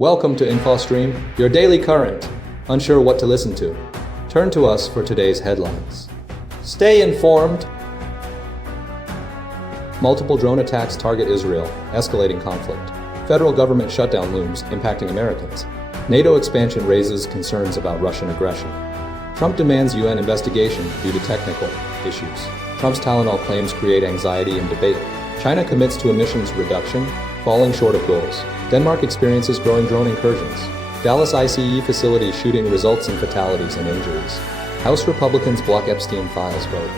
Welcome to InfoStream, your daily current. Unsure what to listen to? Turn to us for today's headlines. Stay informed. Multiple drone attacks target Israel, escalating conflict. Federal government shutdown looms, impacting Americans. NATO expansion raises concerns about Russian aggression. Trump demands UN investigation due to technical issues. Trump's Tylenol claims create anxiety and debate. China commits to emissions reduction, falling short of goals. Denmark experiences growing drone incursions. Dallas ICE facility shooting results in fatalities and injuries. House Republicans block Epstein files vote.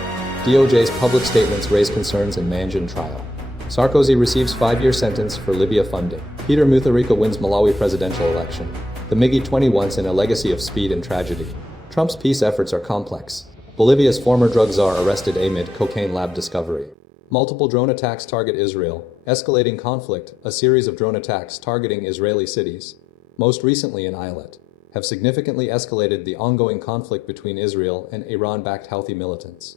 DOJ's public statements raise concerns in Mangione trial. Sarkozy receives 5-year sentence for Libya funding. Peter Mutharika wins Malawi presidential election. The MiG-21 in a legacy of speed and tragedy. Trump's peace efforts are complex. Bolivia's former drug czar arrested amid cocaine lab discovery. Multiple drone attacks target Israel. Escalating conflict, a series of drone attacks targeting Israeli cities, most recently in Eilat, have significantly escalated the ongoing conflict between Israel and Iran-backed Houthi militants.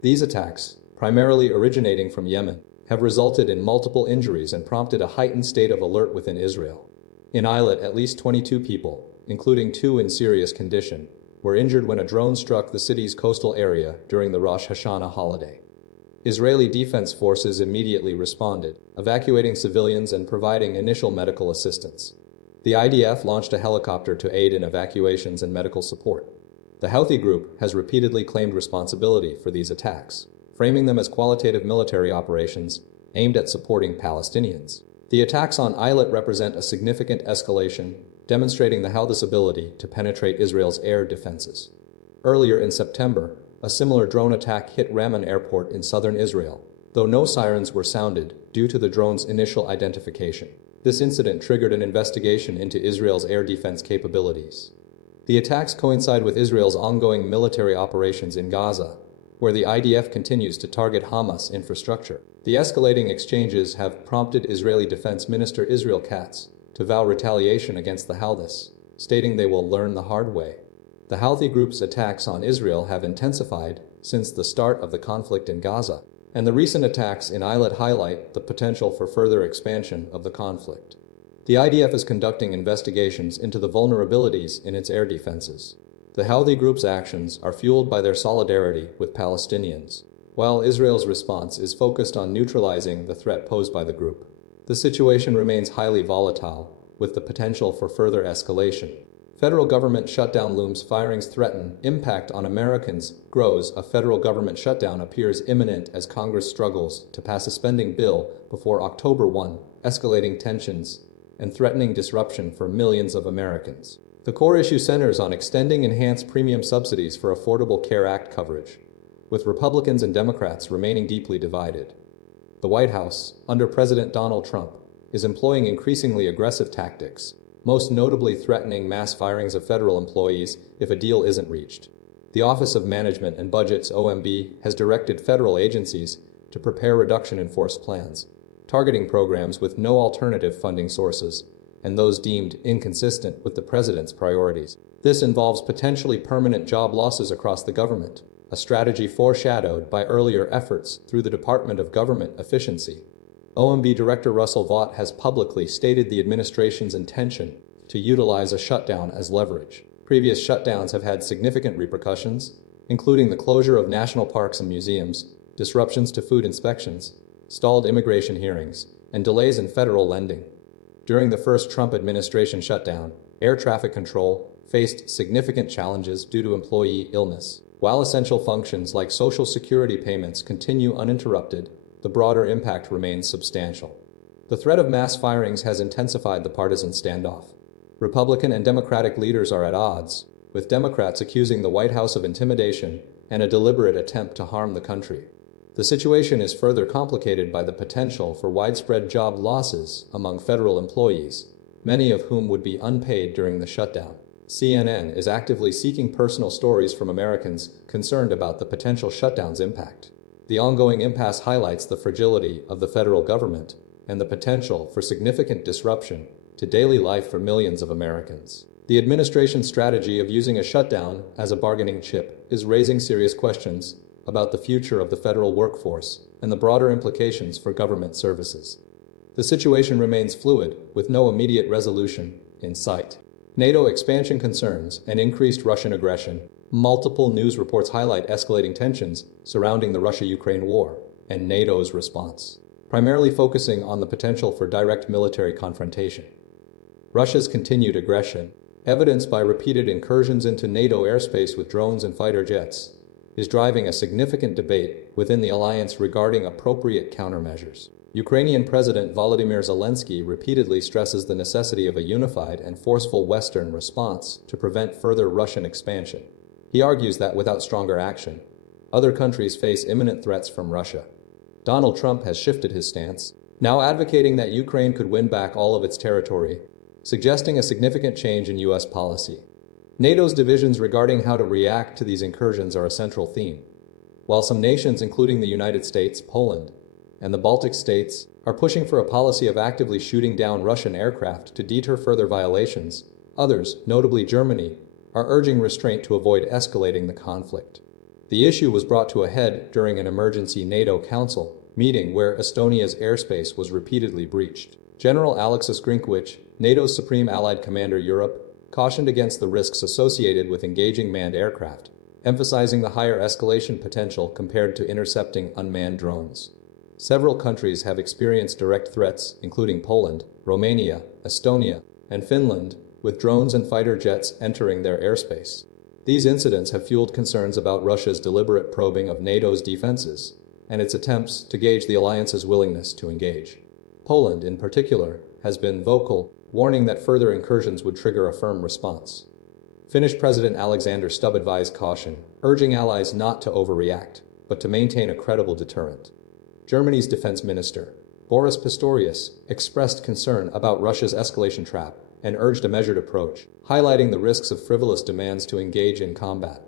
These attacks, primarily originating from Yemen, have resulted in multiple injuries and prompted a heightened state of alert within Israel. In Eilat, at least 22 people, including 2 in serious condition, were injured when a drone struck the city's coastal area during the Rosh Hashanah holiday. Israeli defense forces immediately responded, evacuating civilians and providing initial medical assistance. The IDF launched a helicopter to aid in evacuations and medical support. The Houthi group has repeatedly claimed responsibility for these attacks, framing them as qualitative military operations aimed at supporting Palestinians. The attacks on Eilat represent a significant escalation, demonstrating the Houthis' ability to penetrate Israel's air defenses. Earlier in September, a similar drone attack hit Ramon Airport in southern Israel, though no sirens were sounded due to the drone's initial identification. This incident triggered an investigation into Israel's air defense capabilities. The attacks coincide with Israel's ongoing military operations in Gaza, where the IDF continues to target Hamas infrastructure. The escalating exchanges have prompted Israeli Defense Minister Israel Katz to vow retaliation against the Houthis, stating they will learn the hard way. The Houthi group's attacks on Israel have intensified since the start of the conflict in Gaza, and the recent attacks in Eilat highlight the potential for further expansion of the conflict. The IDF is conducting investigations into the vulnerabilities in its air defenses. The Houthi group's actions are fueled by their solidarity with Palestinians, while Israel's response is focused on neutralizing the threat posed by the group. The situation remains highly volatile, with the potential for further escalation. Federal government shutdown looms. Firings threaten impact on Americans grows. A federal government shutdown appears imminent as Congress struggles to pass a spending bill before October 1, escalating tensions and threatening disruption for millions of Americans. The core issue centers on extending enhanced premium subsidies for Affordable Care Act coverage, with Republicans and Democrats remaining deeply divided. The White House, under President Donald Trump, is employing increasingly aggressive tactics, most notably threatening mass firings of federal employees if a deal isn't reached. The Office of Management and Budget's OMB has directed federal agencies to prepare reduction in force plans, targeting programs with no alternative funding sources and those deemed inconsistent with the president's priorities. This involves potentially permanent job losses across the government, a strategy foreshadowed by earlier efforts through the Department of Government Efficiency. OMB Director Russell Vought has publicly stated the administration's intention to utilize a shutdown as leverage. Previous shutdowns have had significant repercussions, including the closure of national parks and museums, disruptions to food inspections, stalled immigration hearings, and delays in federal lending. During the first Trump administration shutdown, air traffic control faced significant challenges due to employee illness. While essential functions like Social Security payments continue uninterrupted, the broader impact remains substantial. The threat of mass firings has intensified the partisan standoff. Republican and Democratic leaders are at odds, with Democrats accusing the White House of intimidation and a deliberate attempt to harm the country. The situation is further complicated by the potential for widespread job losses among federal employees, many of whom would be unpaid during the shutdown. CNN is actively seeking personal stories from Americans concerned about the potential shutdown's impact. The ongoing impasse highlights the fragility of the federal government and the potential for significant disruption to daily life for millions of Americans. The administration's strategy of using a shutdown as a bargaining chip is raising serious questions about the future of the federal workforce and the broader implications for government services. The situation remains fluid, with no immediate resolution in sight. NATO expansion concerns and increased Russian aggression. Multiple news reports highlight escalating tensions surrounding the Russia-Ukraine war and NATO's response, primarily focusing on the potential for direct military confrontation. Russia's continued aggression, evidenced by repeated incursions into NATO airspace with drones and fighter jets, is driving a significant debate within the alliance regarding appropriate countermeasures. Ukrainian President Volodymyr Zelensky repeatedly stresses the necessity of a unified and forceful Western response to prevent further Russian expansion. He argues that without stronger action, other countries face imminent threats from Russia. Donald Trump has shifted his stance, now advocating that Ukraine could win back all of its territory, suggesting a significant change in U.S. policy. NATO's divisions regarding how to react to these incursions are a central theme. While some nations, including the United States, Poland, and the Baltic states, are pushing for a policy of actively shooting down Russian aircraft to deter further violations, others, notably Germany, are urging restraint to avoid escalating the conflict. The issue was brought to a head during an emergency NATO Council meeting where Estonia's airspace was repeatedly breached. General Alexis Grinkwich, NATO's Supreme Allied Commander Europe, cautioned against the risks associated with engaging manned aircraft, emphasizing the higher escalation potential compared to intercepting unmanned drones. Several countries have experienced direct threats, including Poland, Romania, Estonia, and Finland, with drones and fighter jets entering their airspace. These incidents have fueled concerns about Russia's deliberate probing of NATO's defenses and its attempts to gauge the alliance's willingness to engage. Poland, in particular, has been vocal, warning that further incursions would trigger a firm response. Finnish President Alexander Stubb advised caution, urging allies not to overreact, but to maintain a credible deterrent. Germany's defense minister, Boris Pistorius, expressed concern about Russia's escalation trap and urged a measured approach, highlighting the risks of frivolous demands to engage in combat.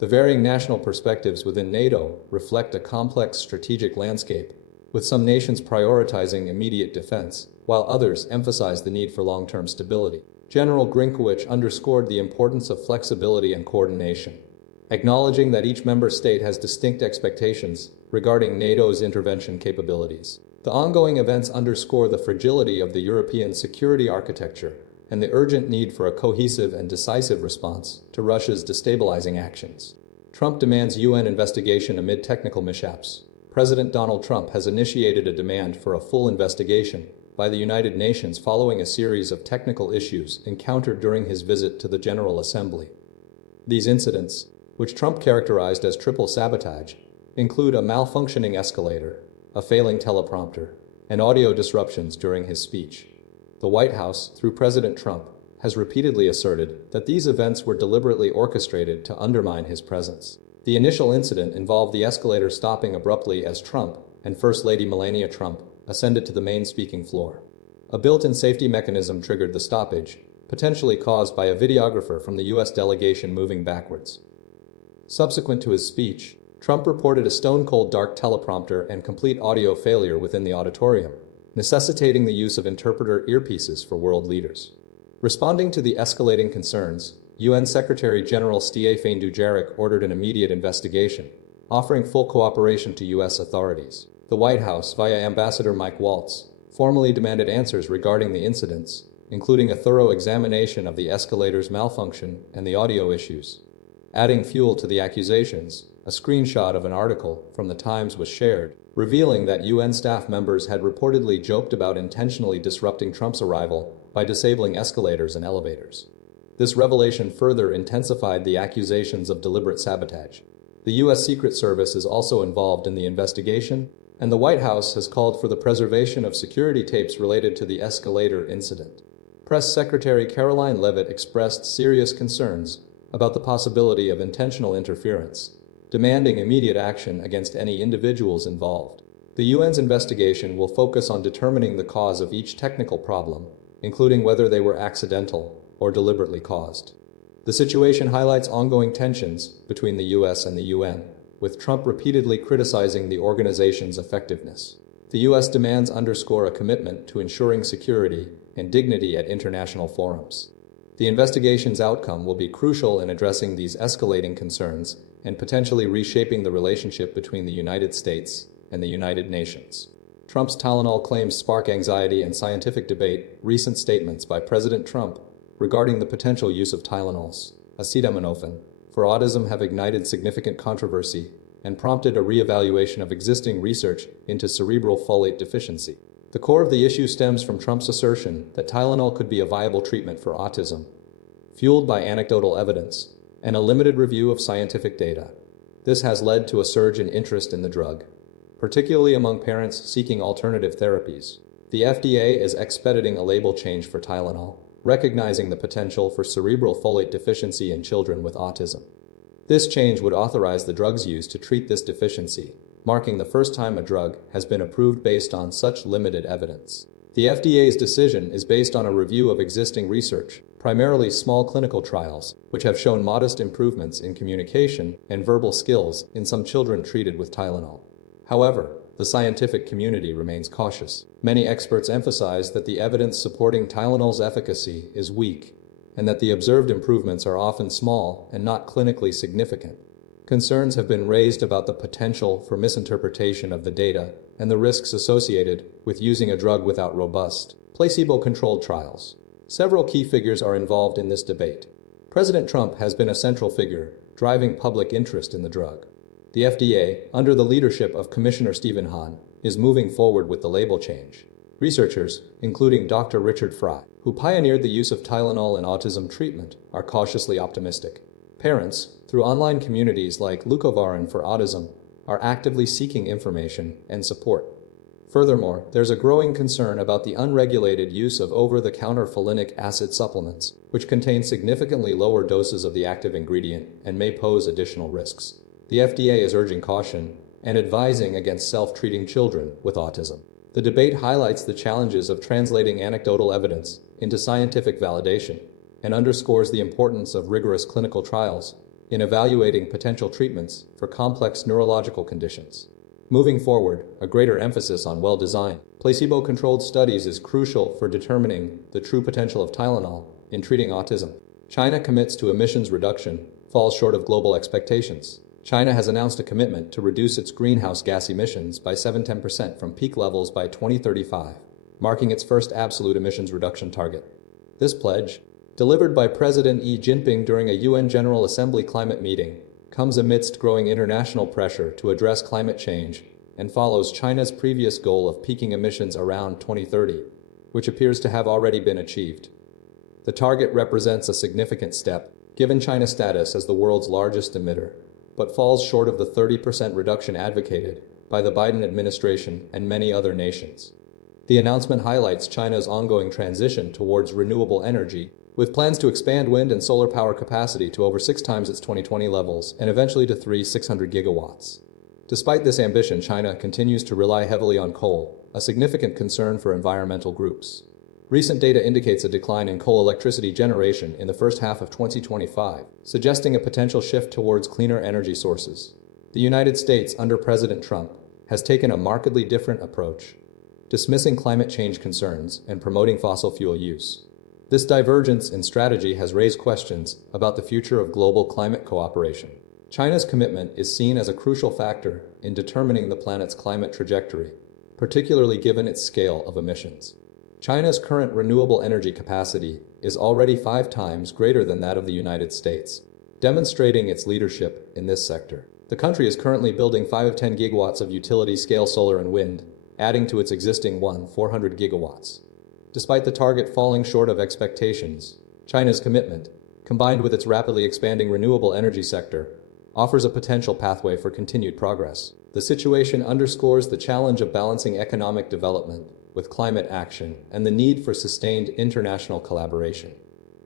The varying national perspectives within NATO reflect a complex strategic landscape, with some nations prioritizing immediate defense, while others emphasize the need for long-term stability. General Grinkwich underscored the importance of flexibility and coordination, acknowledging that each member state has distinct expectations regarding NATO's intervention capabilities. The ongoing events underscore the fragility of the European security architecture and the urgent need for a cohesive and decisive response to Russia's destabilizing actions. Trump demands UN investigation amid technical mishaps. President Donald Trump has initiated a demand for a full investigation by the United Nations following a series of technical issues encountered during his visit to the General Assembly. These incidents, which Trump characterized as triple sabotage, include a malfunctioning escalator, a failing teleprompter, and audio disruptions during his speech. The White House, through President Trump, has repeatedly asserted that these events were deliberately orchestrated to undermine his presence. The initial incident involved the escalator stopping abruptly as Trump and First Lady Melania Trump ascended to the main speaking floor. A built-in safety mechanism triggered the stoppage, potentially caused by a videographer from the U.S. delegation moving backwards. Subsequent to his speech, Trump reported a stone-cold dark teleprompter and complete audio failure within the auditorium, necessitating the use of interpreter earpieces for world leaders. Responding to the escalating concerns, UN Secretary-General Stefan Dujarric ordered an immediate investigation, offering full cooperation to U.S. authorities. The White House, via Ambassador Mike Waltz, formally demanded answers regarding the incidents, including a thorough examination of the escalator's malfunction and the audio issues. Adding fuel to the accusations, a screenshot of an article from The Times was shared, revealing that UN staff members had reportedly joked about intentionally disrupting Trump's arrival by disabling escalators and elevators. This revelation further intensified the accusations of deliberate sabotage. The U.S. Secret Service is also involved in the investigation, and the White House has called for the preservation of security tapes related to the escalator incident. Press Secretary Caroline Leavitt expressed serious concerns about the possibility of intentional interference, demanding immediate action against any individuals involved. The UN's investigation will focus on determining the cause of each technical problem, including whether they were accidental or deliberately caused. The situation highlights ongoing tensions between the US and the UN, with Trump repeatedly criticizing the organization's effectiveness. The US demands underscore a commitment to ensuring security and dignity at international forums. The investigation's outcome will be crucial in addressing these escalating concerns and potentially reshaping the relationship between the United States and the United Nations. Trump's Tylenol claims spark anxiety and scientific debate. Recent statements by President Trump regarding the potential use of Tylenols, acetaminophen, for autism have ignited significant controversy and prompted a re-evaluation of existing research into cerebral folate deficiency. The core of the issue stems from Trump's assertion that Tylenol could be a viable treatment for autism, fueled by anecdotal evidence and a limited review of scientific data. This has led to a surge in interest in the drug, particularly among parents seeking alternative therapies. The FDA is expediting a label change for Tylenol, recognizing the potential for cerebral folate deficiency in children with autism. This change would authorize the drug's use to treat this deficiency, marking the first time a drug has been approved based on such limited evidence. The FDA's decision is based on a review of existing research, primarily small clinical trials, which have shown modest improvements in communication and verbal skills in some children treated with Tylenol. However, the scientific community remains cautious. Many experts emphasize that the evidence supporting Tylenol's efficacy is weak, and that the observed improvements are often small and not clinically significant. Concerns have been raised about the potential for misinterpretation of the data and the risks associated with using a drug without robust, placebo-controlled trials. Several key figures are involved in this debate. President Trump has been a central figure, driving public interest in the drug. The FDA, under the leadership of Commissioner Stephen Hahn, is moving forward with the label change. Researchers, including Dr. Richard Fry, who pioneered the use of Tylenol in autism treatment, are cautiously optimistic. Parents, through online communities like Leukovarin for Autism, are actively seeking information and support. Furthermore, there's a growing concern about the unregulated use of over-the-counter folinic acid supplements, which contain significantly lower doses of the active ingredient and may pose additional risks. The FDA is urging caution and advising against self-treating children with autism. The debate highlights the challenges of translating anecdotal evidence into scientific validation and underscores the importance of rigorous clinical trials in evaluating potential treatments for complex neurological conditions. Moving forward, a greater emphasis on well-designed, placebo-controlled studies is crucial for determining the true potential of Tylenol in treating autism. China commits to emissions reduction, falls short of global expectations. China has announced a commitment to reduce its greenhouse gas emissions by 7–10% from peak levels by 2035, marking its first absolute emissions reduction target. This pledge, delivered by President Xi Jinping during a UN General Assembly climate meeting, comes amidst growing international pressure to address climate change and follows China's previous goal of peaking emissions around 2030, which appears to have already been achieved. The target represents a significant step, given China's status as the world's largest emitter, but falls short of the 30% reduction advocated by the Biden administration and many other nations. The announcement highlights China's ongoing transition towards renewable energy, with plans to expand wind and solar power capacity to over 6 times its 2020 levels and eventually to 600 gigawatts. Despite this ambition, China continues to rely heavily on coal, a significant concern for environmental groups. Recent data indicates a decline in coal electricity generation in the first half of 2025, suggesting a potential shift towards cleaner energy sources. The United States, under President Trump, has taken a markedly different approach, dismissing climate change concerns and promoting fossil fuel use. This divergence in strategy has raised questions about the future of global climate cooperation. China's commitment is seen as a crucial factor in determining the planet's climate trajectory, particularly given its scale of emissions. China's current renewable energy capacity is already 5 times greater than that of the United States, demonstrating its leadership in this sector. The country is currently building 5 of 10 gigawatts of utility-scale solar and wind, adding to its existing 400 gigawatts. Despite the target falling short of expectations, China's commitment, combined with its rapidly expanding renewable energy sector, offers a potential pathway for continued progress. The situation underscores the challenge of balancing economic development with climate action and the need for sustained international collaboration.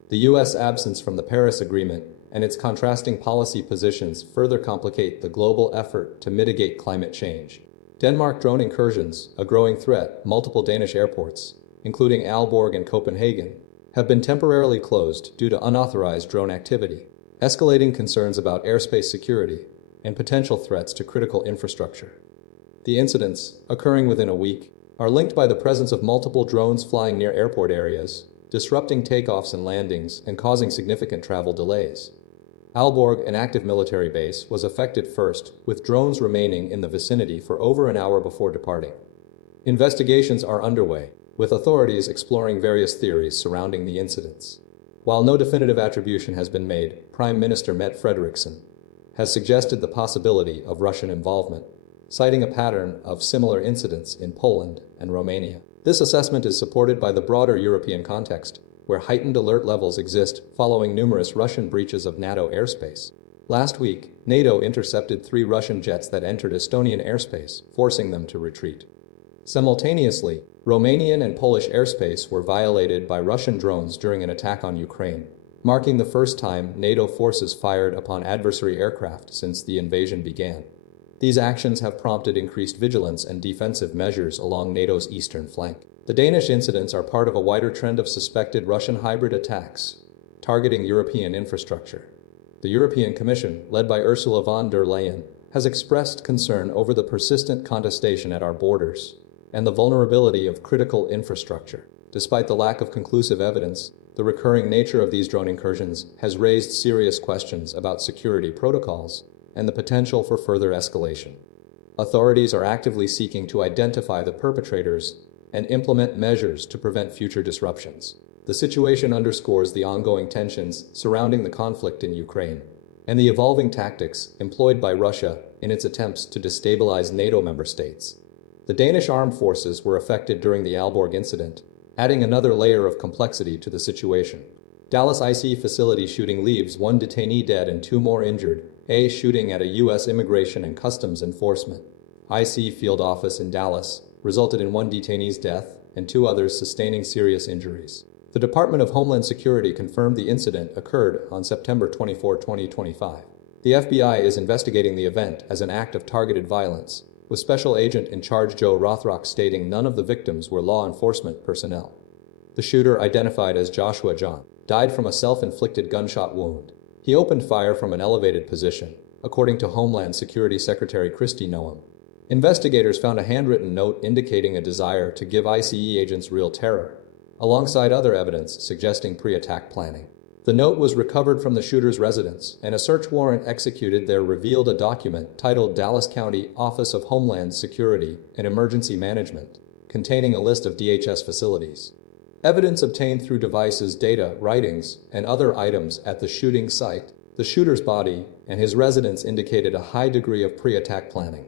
The U.S. absence from the Paris Agreement and its contrasting policy positions further complicate the global effort to mitigate climate change. Denmark drone incursions, a growing threat. Multiple Danish airports, including Aalborg and Copenhagen, have been temporarily closed due to unauthorized drone activity, escalating concerns about airspace security and potential threats to critical infrastructure. The incidents, occurring within a week, are linked by the presence of multiple drones flying near airport areas, disrupting takeoffs and landings and causing significant travel delays. Aalborg, an active military base, was affected first, with drones remaining in the vicinity for over an hour before departing. Investigations are underway, with authorities exploring various theories surrounding the incidents. While no definitive attribution has been made, Prime Minister Mette Frederiksen has suggested the possibility of Russian involvement, citing a pattern of similar incidents in Poland and Romania. This assessment is supported by the broader European context, where heightened alert levels exist following numerous Russian breaches of NATO airspace. Last week, NATO intercepted 3 Russian jets that entered Estonian airspace, forcing them to retreat. Simultaneously, Romanian and Polish airspace were violated by Russian drones during an attack on Ukraine, marking the first time NATO forces fired upon adversary aircraft since the invasion began. These actions have prompted increased vigilance and defensive measures along NATO's eastern flank. The Danish incidents are part of a wider trend of suspected Russian hybrid attacks, targeting European infrastructure. The European Commission, led by Ursula von der Leyen, has expressed concern over the persistent contestation at our borders and the vulnerability of critical infrastructure. Despite the lack of conclusive evidence, the recurring nature of these drone incursions has raised serious questions about security protocols and the potential for further escalation. Authorities are actively seeking to identify the perpetrators and implement measures to prevent future disruptions. The situation underscores the ongoing tensions surrounding the conflict in Ukraine and the evolving tactics employed by Russia in its attempts to destabilize NATO member states. The Danish armed forces were affected during the Aalborg incident, adding another layer of complexity to the situation. Dallas IC facility shooting leaves 1 detainee dead and 2 more injured. A shooting at a U.S. Immigration and Customs Enforcement IC field office in Dallas resulted in 1 detainee's death and 2 others sustaining serious injuries. The Department of Homeland Security confirmed the incident occurred on September 24, 2025. The FBI is investigating the event as an act of targeted violence, with Special Agent in Charge Joe Rothrock stating none of the victims were law enforcement personnel. The shooter, identified as Joshua John, died from a self-inflicted gunshot wound. He opened fire from an elevated position, according to Homeland Security Secretary Kristi Noem. Investigators found a handwritten note indicating a desire to give ICE agents real terror, alongside other evidence suggesting pre-attack planning. The note was recovered from the shooter's residence, and a search warrant executed there revealed a document titled Dallas County Office of Homeland Security and Emergency Management, containing a list of DHS facilities. Evidence obtained through devices, data, writings, and other items at the shooting site, the shooter's body, and his residence indicated a high degree of pre-attack planning.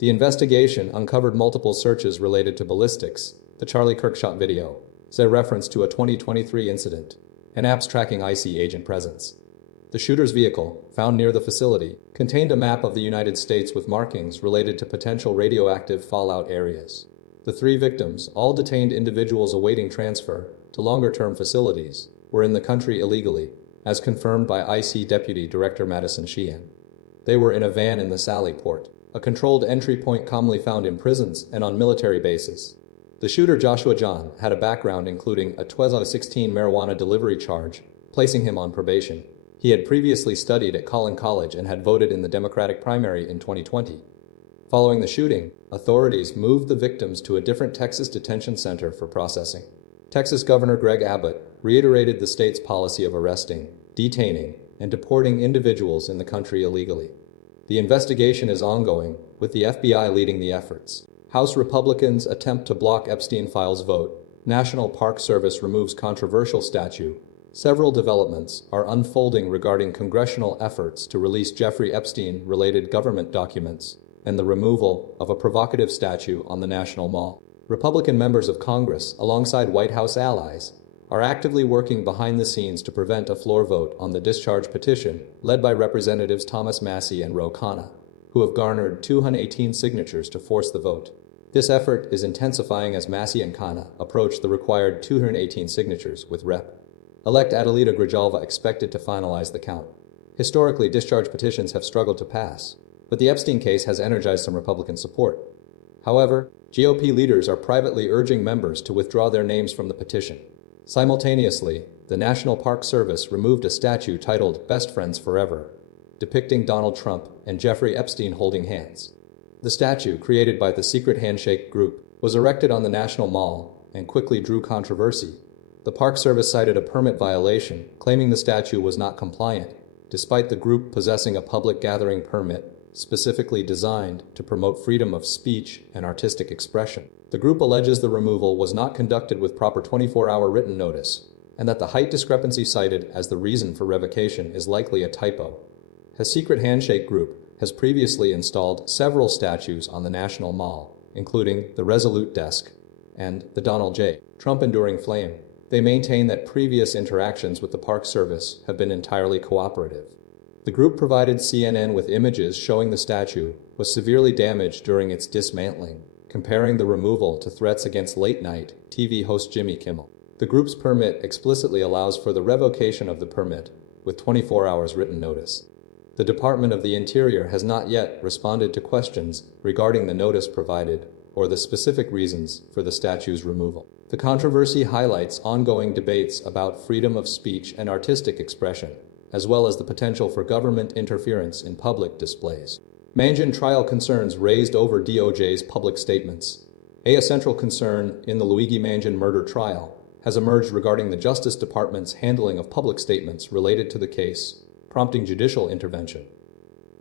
The investigation uncovered multiple searches related to ballistics, the Charlie Kirk shot video, a reference to a 2023 incident, and apps tracking IC agent presence. The shooter's vehicle, found near the facility, contained a map of the United States with markings related to potential radioactive fallout areas. The 3 victims, all detained individuals awaiting transfer to longer-term facilities, were in the country illegally, as confirmed by IC Deputy Director Madison Sheehan. They were in a van in the Sally Port, a controlled entry point commonly found in prisons and on military bases. The shooter, Joshua John, had a background including a 2016 marijuana delivery charge, placing him on probation. He had previously studied at Collin College and had voted in the Democratic primary in 2020. Following the shooting, authorities moved the victims to a different Texas detention center for processing. Texas Governor Greg Abbott reiterated the state's policy of arresting, detaining, and deporting individuals in the country illegally. The investigation is ongoing, with the FBI leading the efforts. House Republicans attempt to block Epstein files vote. National Park Service removes controversial statue. Several developments are unfolding regarding congressional efforts to release Jeffrey Epstein-related government documents and the removal of a provocative statue on the National Mall. Republican members of Congress, alongside White House allies, are actively working behind the scenes to prevent a floor vote on the discharge petition led by Representatives Thomas Massie and Ro Khanna, who have garnered 218 signatures to force the vote. This effort is intensifying as Massie and Khanna approach the required 218 signatures, with Rep.-elect Adelita Grijalva expected to finalize the count. Historically, discharge petitions have struggled to pass, but the Epstein case has energized some Republican support. However, GOP leaders are privately urging members to withdraw their names from the petition. Simultaneously, the National Park Service removed a statue titled Best Friends Forever, depicting Donald Trump and Jeffrey Epstein holding hands. The statue, created by the Secret Handshake Group, was erected on the National Mall and quickly drew controversy. The Park Service cited a permit violation, claiming the statue was not compliant, despite the group possessing a public gathering permit specifically designed to promote freedom of speech and artistic expression. The group alleges the removal was not conducted with proper 24-hour written notice, and that the height discrepancy cited as the reason for revocation is likely a typo. His secret handshake group has previously installed several statues on the National Mall, including the Resolute Desk and the Donald J. Trump Enduring Flame. They maintain that previous interactions with the Park Service have been entirely cooperative. The group provided CNN with images showing the statue was severely damaged during its dismantling, comparing the removal to threats against late-night TV host Jimmy Kimmel. The group's permit explicitly allows for the revocation of the permit with 24 hours written notice. The Department of the Interior has not yet responded to questions regarding the notice provided or the specific reasons for the statue's removal. The controversy highlights ongoing debates about freedom of speech and artistic expression, as well as the potential for government interference in public displays. Mangione trial concerns raised over DOJ's public statements. A central concern in the Luigi Mangione murder trial has emerged regarding the Justice Department's handling of public statements related to the case, prompting judicial intervention.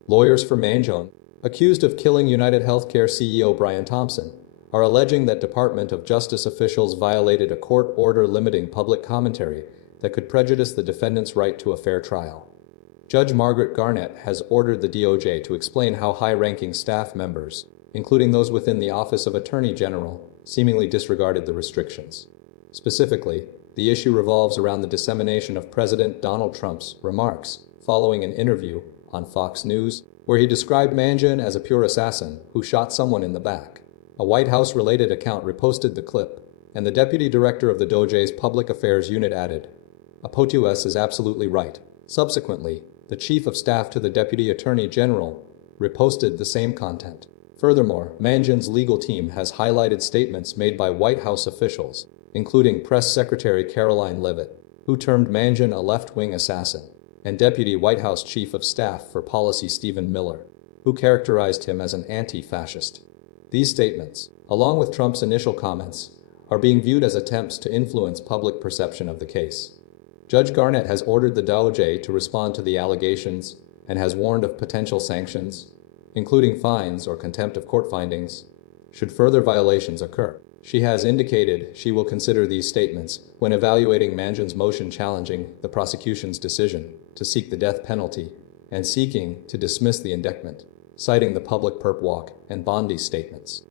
Lawyers for Mangione, accused of killing United Healthcare CEO Brian Thompson, are alleging that Department of Justice officials violated a court order limiting public commentary that could prejudice the defendant's right to a fair trial. Judge Margaret Garnett has ordered the DOJ to explain how high-ranking staff members, including those within the Office of Attorney General, seemingly disregarded the restrictions. Specifically, the issue revolves around the dissemination of President Donald Trump's remarks following an interview on Fox News, where he described Mangione as a pure assassin who shot someone in the back. A White House-related account reposted the clip, and the deputy director of the DOJ's Public Affairs Unit added, "Apotues is absolutely right." Subsequently, the chief of staff to the deputy attorney general reposted the same content. Furthermore, Mangione's legal team has highlighted statements made by White House officials, including Press Secretary Caroline Leavitt, who termed Mangione a left-wing assassin, and Deputy White House Chief of Staff for Policy Stephen Miller, who characterized him as an anti-fascist. These statements, along with Trump's initial comments, are being viewed as attempts to influence public perception of the case. Judge Garnett has ordered the DOJ to respond to the allegations and has warned of potential sanctions, including fines or contempt of court findings, should further violations occur. She has indicated she will consider these statements when evaluating Mangione's motion challenging the prosecution's decision to seek the death penalty and seeking to dismiss the indictment, citing the public perp walk and Bondi statements.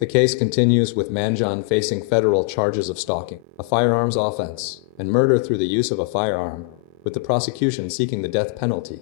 The case continues with Mangione facing federal charges of stalking, a firearms offense, and murder through the use of a firearm, with the prosecution seeking the death penalty.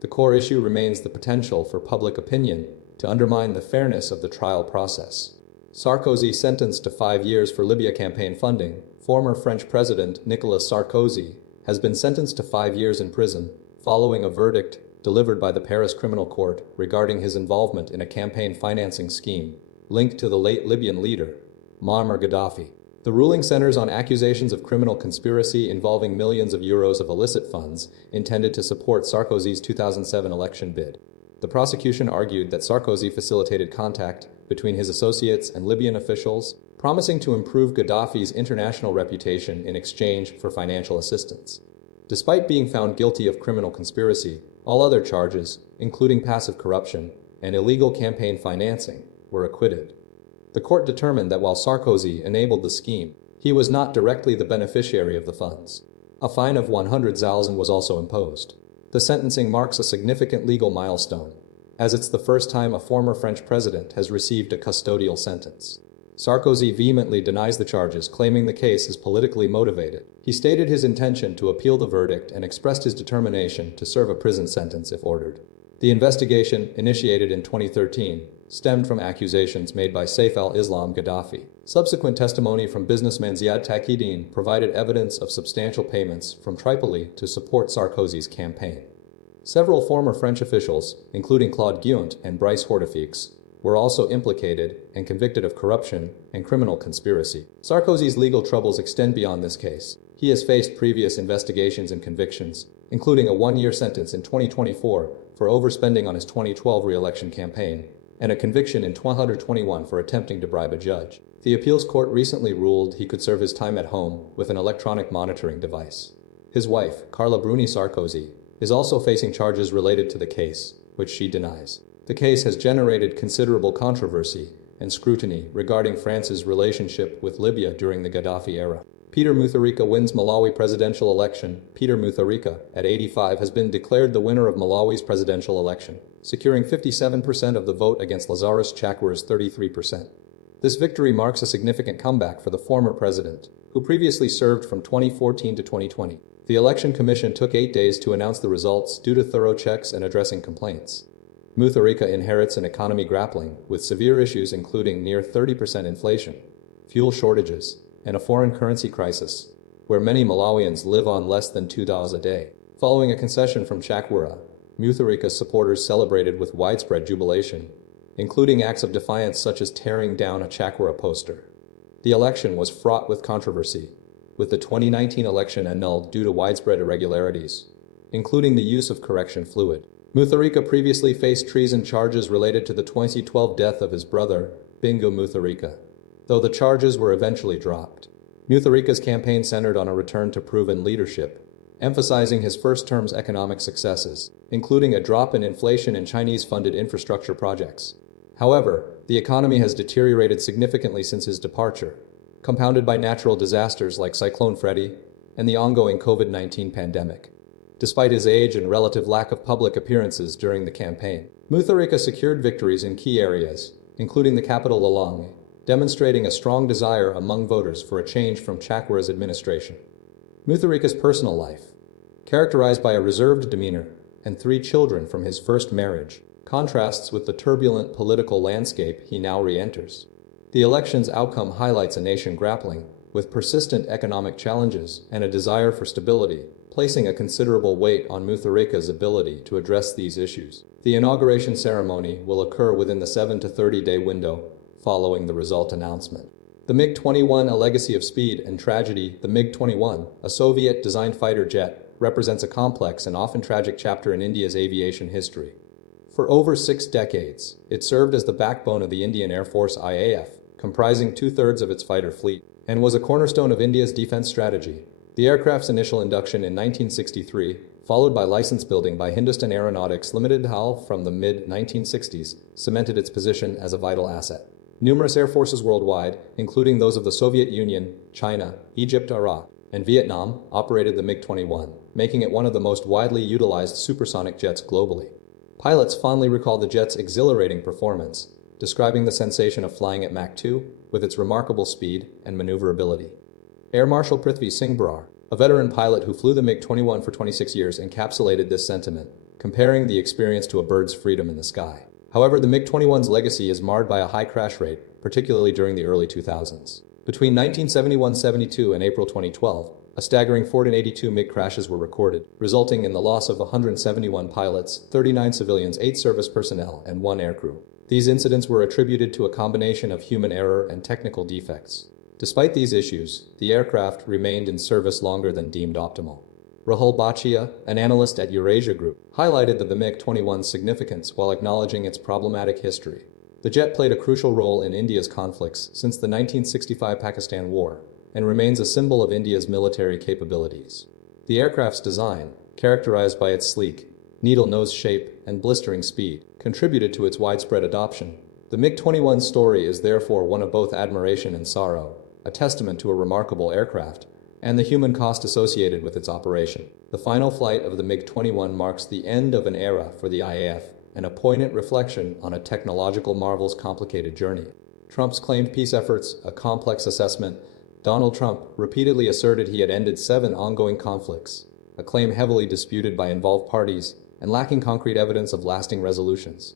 The core issue remains the potential for public opinion to undermine the fairness of the trial process. Sarkozy sentenced to 5 years for Libya campaign funding. Former French President Nicolas Sarkozy has been sentenced to 5 years in prison following a verdict delivered by the Paris Criminal Court regarding his involvement in a campaign financing scheme linked to the late Libyan leader, Muammar Gaddafi. The ruling centers on accusations of criminal conspiracy involving millions of euros of illicit funds intended to support Sarkozy's 2007 election bid. The prosecution argued that Sarkozy facilitated contact between his associates and Libyan officials, promising to improve Gaddafi's international reputation in exchange for financial assistance. Despite being found guilty of criminal conspiracy, all other charges, including passive corruption and illegal campaign financing, were acquitted. The court determined that while Sarkozy enabled the scheme, he was not directly the beneficiary of the funds. A fine of 100,000 was also imposed. The sentencing marks a significant legal milestone, as it's the first time a former French president has received a custodial sentence. Sarkozy vehemently denies the charges, claiming the case is politically motivated. He stated his intention to appeal the verdict and expressed his determination to serve a prison sentence if ordered. The investigation, initiated in 2013, stemmed from accusations made by Saif al-Islam Gaddafi. Subsequent testimony from businessman Ziad Taqiyuddin provided evidence of substantial payments from Tripoli to support Sarkozy's campaign. Several former French officials, including Claude Guillaume and Brice Hortefeux, were also implicated and convicted of corruption and criminal conspiracy. Sarkozy's legal troubles extend beyond this case. He has faced previous investigations and convictions, including a 1-year sentence in 2024 for overspending on his 2012 re-election campaign, and a conviction in 2021 for attempting to bribe a judge. The appeals court recently ruled he could serve his time at home with an electronic monitoring device. His wife, Carla Bruni Sarkozy, is also facing charges related to the case, which she denies. The case has generated considerable controversy and scrutiny regarding France's relationship with Libya during the Gaddafi era. Peter Mutharika wins Malawi presidential election. Peter Mutharika, at 85, has been declared the winner of Malawi's presidential election, securing 57% of the vote against Lazarus Chakwar's 33%. This victory marks a significant comeback for the former president, who previously served from 2014 to 2020. The Election Commission took 8 days to announce the results due to thorough checks and addressing complaints. Mutharika inherits an economy grappling with severe issues including near 30% inflation, fuel shortages, and a foreign currency crisis, where many Malawians live on less than $2 a day. Following a concession from Chakwera, Mutharika's supporters celebrated with widespread jubilation, including acts of defiance such as tearing down a Chakwera poster. The election was fraught with controversy, with the 2019 election annulled due to widespread irregularities, including the use of correction fluid. Mutharika previously faced treason charges related to the 2012 death of his brother, Bingu Mutharika, though the charges were eventually dropped. Mutharika's campaign centered on a return to proven leadership, emphasizing his first term's economic successes, including a drop in inflation in Chinese-funded infrastructure projects. However, the economy has deteriorated significantly since his departure, compounded by natural disasters like Cyclone Freddy and the ongoing COVID-19 pandemic. Despite his age and relative lack of public appearances during the campaign, Mutharika secured victories in key areas, including the capital Lilongwe, demonstrating a strong desire among voters for a change from Chakwera's administration. Mutharika's personal life, characterized by a reserved demeanor and 3 children from his first marriage, contrasts with the turbulent political landscape he now re-enters. The election's outcome highlights a nation grappling with persistent economic challenges and a desire for stability, placing a considerable weight on Mutharika's ability to address these issues. The inauguration ceremony will occur within the 7 to 30-day window following the result announcement. The MiG-21, a legacy of speed and tragedy. The MiG-21, a Soviet-designed fighter jet, represents a complex and often tragic chapter in India's aviation history. For over 6 decades, it served as the backbone of the Indian Air Force IAF, comprising 2/3 of its fighter fleet, and was a cornerstone of India's defense strategy. The aircraft's initial induction in 1963, followed by license building by Hindustan Aeronautics Limited HAL from the mid-1960s, cemented its position as a vital asset. Numerous air forces worldwide, including those of the Soviet Union, China, Egypt, Iraq, and Vietnam, operated the MiG-21, making it one of the most widely utilized supersonic jets globally. Pilots fondly recall the jet's exhilarating performance, describing the sensation of flying at Mach 2 with its remarkable speed and maneuverability. Air Marshal Prithvi Singh Brar, a veteran pilot who flew the MiG-21 for 26 years, encapsulated this sentiment, comparing the experience to a bird's freedom in the sky. However, the MiG-21's legacy is marred by a high crash rate, particularly during the early 2000s. Between 1971-72 and April 2012, a staggering 482 MiG crashes were recorded, resulting in the loss of 171 pilots, 39 civilians, 8 service personnel, and 1 aircrew. These incidents were attributed to a combination of human error and technical defects. Despite these issues, the aircraft remained in service longer than deemed optimal. Rahul Bachia, an analyst at Eurasia Group, highlighted the MiG-21's significance while acknowledging its problematic history. The jet played a crucial role in India's conflicts since the 1965 Pakistan War, and remains a symbol of India's military capabilities. The aircraft's design, characterized by its sleek, needle-nose shape and blistering speed, contributed to its widespread adoption. The MiG-21's story is therefore one of both admiration and sorrow, a testament to a remarkable aircraft, and the human cost associated with its operation. The final flight of the MiG-21 marks the end of an era for the IAF, and a poignant reflection on a technological marvel's complicated journey. Trump's claimed peace efforts, a complex assessment. Donald Trump repeatedly asserted he had ended 7 ongoing conflicts, a claim heavily disputed by involved parties and lacking concrete evidence of lasting resolutions.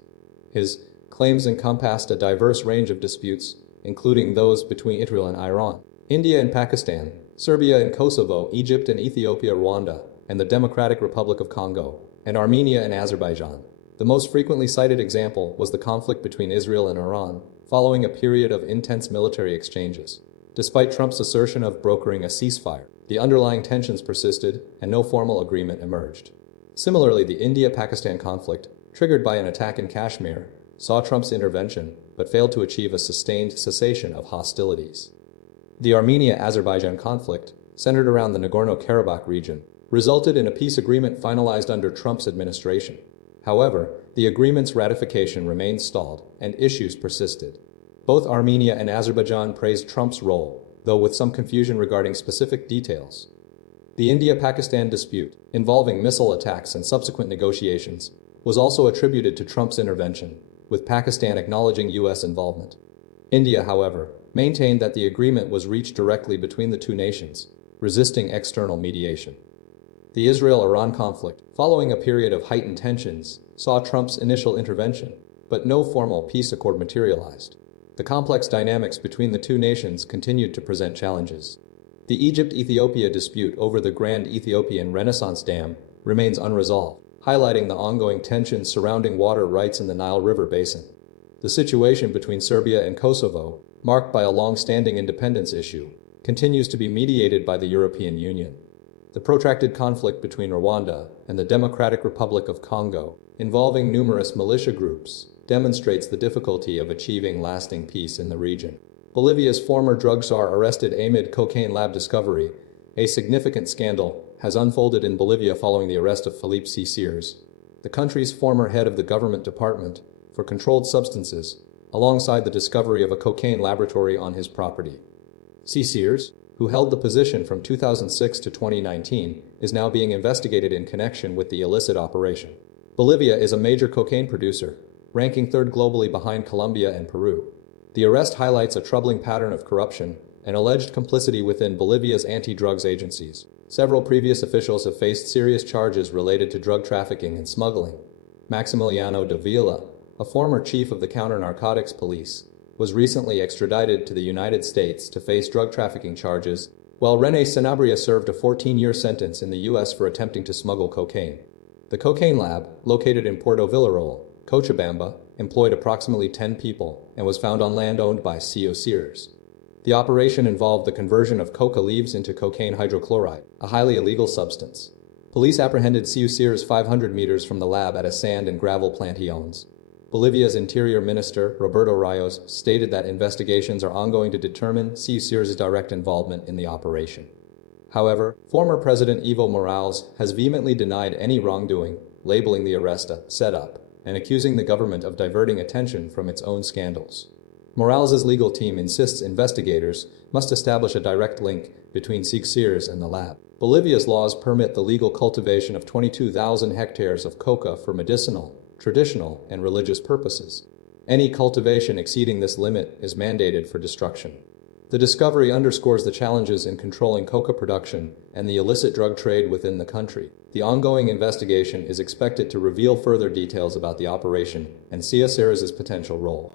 His claims encompassed a diverse range of disputes, including those between Israel and Iran, India and Pakistan, Serbia and Kosovo, Egypt and Ethiopia, Rwanda, and the Democratic Republic of Congo, and Armenia and Azerbaijan. The most frequently cited example was the conflict between Israel and Iran, following a period of intense military exchanges. Despite Trump's assertion of brokering a ceasefire, the underlying tensions persisted and no formal agreement emerged. Similarly, the India-Pakistan conflict, triggered by an attack in Kashmir, saw Trump's intervention but failed to achieve a sustained cessation of hostilities. The Armenia-Azerbaijan conflict, centered around the Nagorno-Karabakh region, resulted in a peace agreement finalized under Trump's administration. However, the agreement's ratification remained stalled and issues persisted. Both Armenia and Azerbaijan praised Trump's role, though though with some confusion regarding specific details. The India-Pakistan dispute, involving missile attacks and subsequent negotiations, was also attributed to Trump's intervention, with Pakistan acknowledging U.S. involvement. India, however, maintained that the agreement was reached directly between the two nations, resisting external mediation. The Israel-Iran conflict, following a period of heightened tensions, saw Trump's initial intervention, but no formal peace accord materialized. The complex dynamics between the two nations continued to present challenges. The Egypt-Ethiopia dispute over the Grand Ethiopian Renaissance Dam remains unresolved, highlighting the ongoing tensions surrounding water rights in the Nile River basin. The situation between Serbia and Kosovo, marked by a long-standing independence issue, continues to be mediated by the European Union. The protracted conflict between Rwanda and the Democratic Republic of Congo, involving numerous militia groups, demonstrates the difficulty of achieving lasting peace in the region. Bolivia's former drug czar arrested amid cocaine lab discovery. A significant scandal has unfolded in Bolivia following the arrest of Felipe C. Sears, the country's former head of the government department for controlled substances, alongside the discovery of a cocaine laboratory on his property. C. Sears, who held the position from 2006 to 2019, is now being investigated in connection with the illicit operation. Bolivia is a major cocaine producer, ranking third globally behind Colombia and Peru. The arrest highlights a troubling pattern of corruption and alleged complicity within Bolivia's anti-drugs agencies. Several previous officials have faced serious charges related to drug trafficking and smuggling. Maximiliano Davila, a former chief of the counter-narcotics police, was recently extradited to the United States to face drug trafficking charges, while René Sanabria served a 14-year sentence in the U.S. for attempting to smuggle cocaine. The cocaine lab, located in Puerto Villarreal, Cochabamba, employed approximately 10 people and was found on land owned by C.O. Sears. The operation involved the conversion of coca leaves into cocaine hydrochloride, a highly illegal substance. Police apprehended C.O. Sears 500 meters from the lab at a sand and gravel plant he owns. Bolivia's Interior Minister, Roberto Rios, stated that investigations are ongoing to determine C.O. Sears' direct involvement in the operation. However, former President Evo Morales has vehemently denied any wrongdoing, labeling the arrest a setup, and accusing the government of diverting attention from its own scandals. Morales' legal team insists investigators must establish a direct link between C.O. Sears and the lab. Bolivia's laws permit the legal cultivation of 22,000 hectares of coca for medicinal, traditional, and religious purposes. Any cultivation exceeding this limit is mandated for destruction. The discovery underscores the challenges in controlling coca production and the illicit drug trade within the country. The ongoing investigation is expected to reveal further details about the operation and C.O. Sears' potential role.